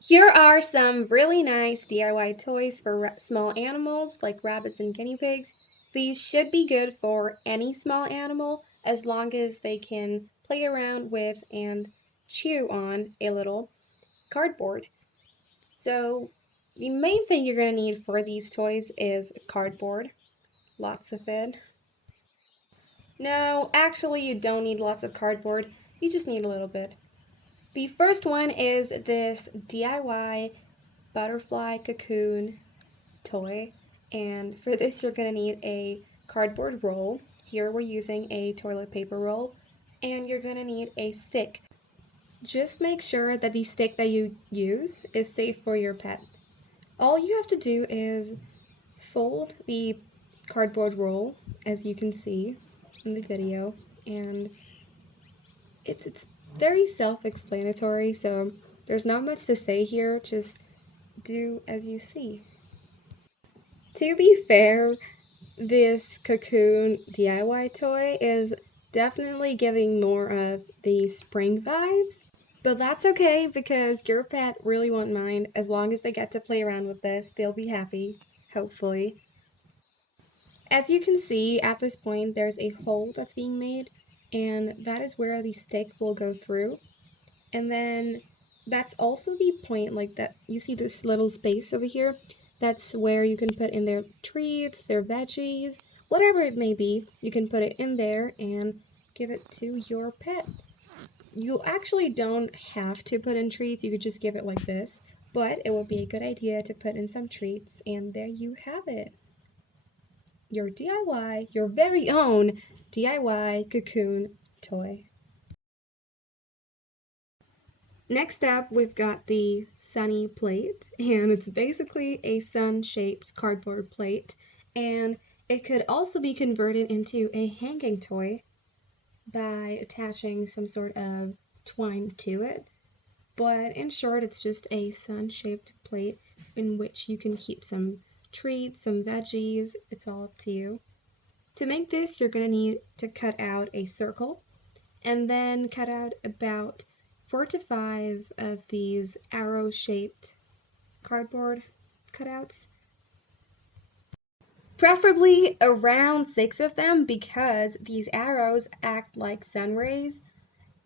Here are some really nice DIY toys for small animals like rabbits and guinea pigs. These should be good for any small animal as long as they can play around with and chew on a little cardboard. So the main thing you're going to need for these toys is cardboard, lots of it. No, actually you don't need lots of cardboard, you just need a little bit. The first one is this DIY Butterfly Cocoon toy, and for this you're going to need a cardboard roll. Here we're using a toilet paper roll, and you're going to need a stick. Just make sure that the stick that you use is safe for your pet. All you have to do is fold the cardboard roll, as you can see in the video, and it's very self-explanatory, so there's not much to say here, just do as you see. To be fair, this Cocoon DIY toy is definitely giving more of the spring vibes, but that's okay because your pet really won't mind. As long as they get to play around with this, they'll be happy, hopefully. As you can see, at this point, there's a hole that's being made, and that is where the stick will go through. And then that's also the point, like that you see this little space over here. That's where you can put in their treats, their veggies, whatever it may be. You can put it in there and give it to your pet. You actually don't have to put in treats, you could just give it like this, but it would be a good idea to put in some treats, and there you have it. Your DIY, your very own DIY Cocoon toy. Next up, we've got the Sunny plate, and it's basically a sun-shaped cardboard plate, and it could also be converted into a hanging toy by attaching some sort of twine to it. But in short, it's just a sun-shaped plate in which you can keep some treats, some veggies, it's all up to you. To make this, you're going to need to cut out a circle, and then cut out about 4 to 5 of these arrow-shaped cardboard cutouts. Preferably around 6 of them because these arrows act like sun rays.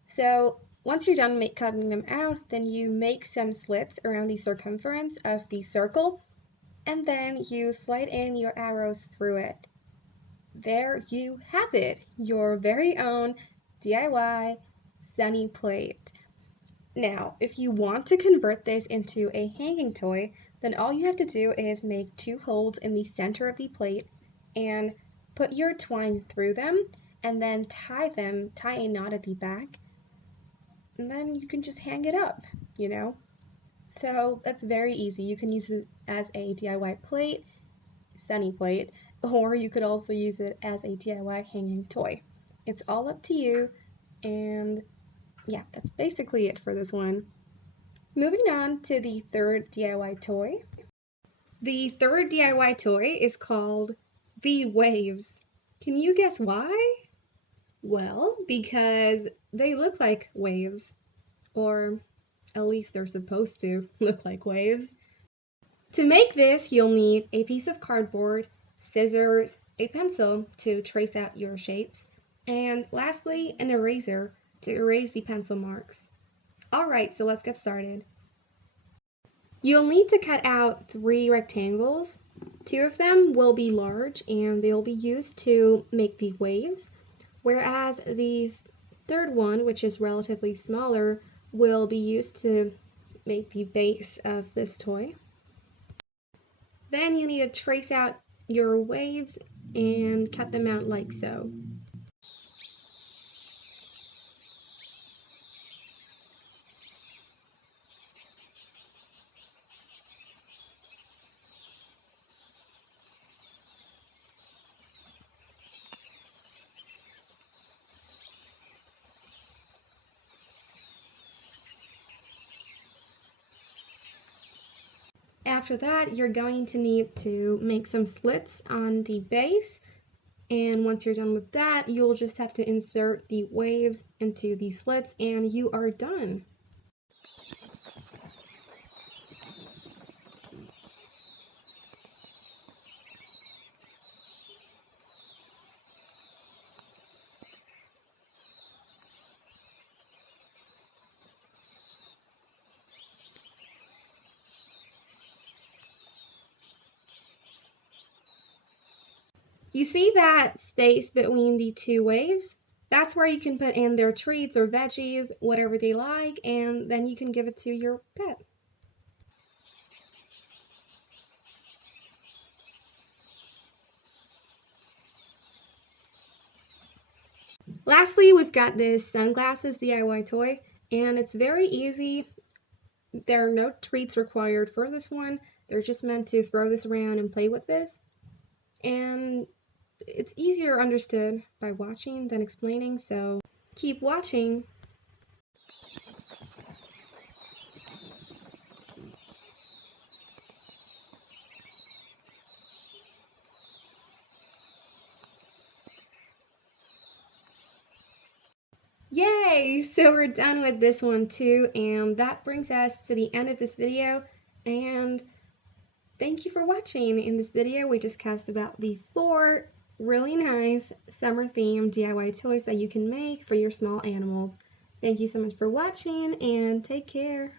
So once you're done cutting them out, then you make some slits around the circumference of the circle, and then you slide in your arrows through it. There you have it, your very own DIY Sunny plate. Now, if you want to convert this into a hanging toy, then all you have to do is make 2 holes in the center of the plate and put your twine through them, and then tie a knot at the back, and then you can just hang it up, you know? So that's very easy. You can use it as a DIY plate, Sunny plate, or you could also use it as a DIY hanging toy. It's all up to you, and yeah, that's basically it for this one. Moving on to the third DIY toy. The third DIY toy is called the Waves. Can you guess why? Well, because they look like waves, or at least they're supposed to look like waves. To make this, you'll need a piece of cardboard, scissors, a pencil to trace out your shapes, and lastly, an eraser to erase the pencil marks. Alright, so let's get started. You'll need to cut out 3 rectangles. 2 of them will be large and they'll be used to make the waves, whereas the third one, which is relatively smaller, will be used to make the base of this toy. Then you need to trace out your waves and cut them out like so. After that, you're going to need to make some slits on the base, and once you're done with that, you'll just have to insert the waves into the slits and you are done. You see that space between the two waves? That's where you can put in their treats or veggies, whatever they like, and then you can give it to your pet. Lastly, we've got this sunglasses DIY toy, and it's very easy. There are no treats required for this one. They're just meant to throw this around and play with this. And it's easier understood by watching than explaining, so keep watching. Yay! So we're done with this one too, and that brings us to the end of this video, and thank you for watching. In this video, we just cast about the 4 really nice summer themed DIY toys that you can make for your small animals. Thank you so much for watching, and take care.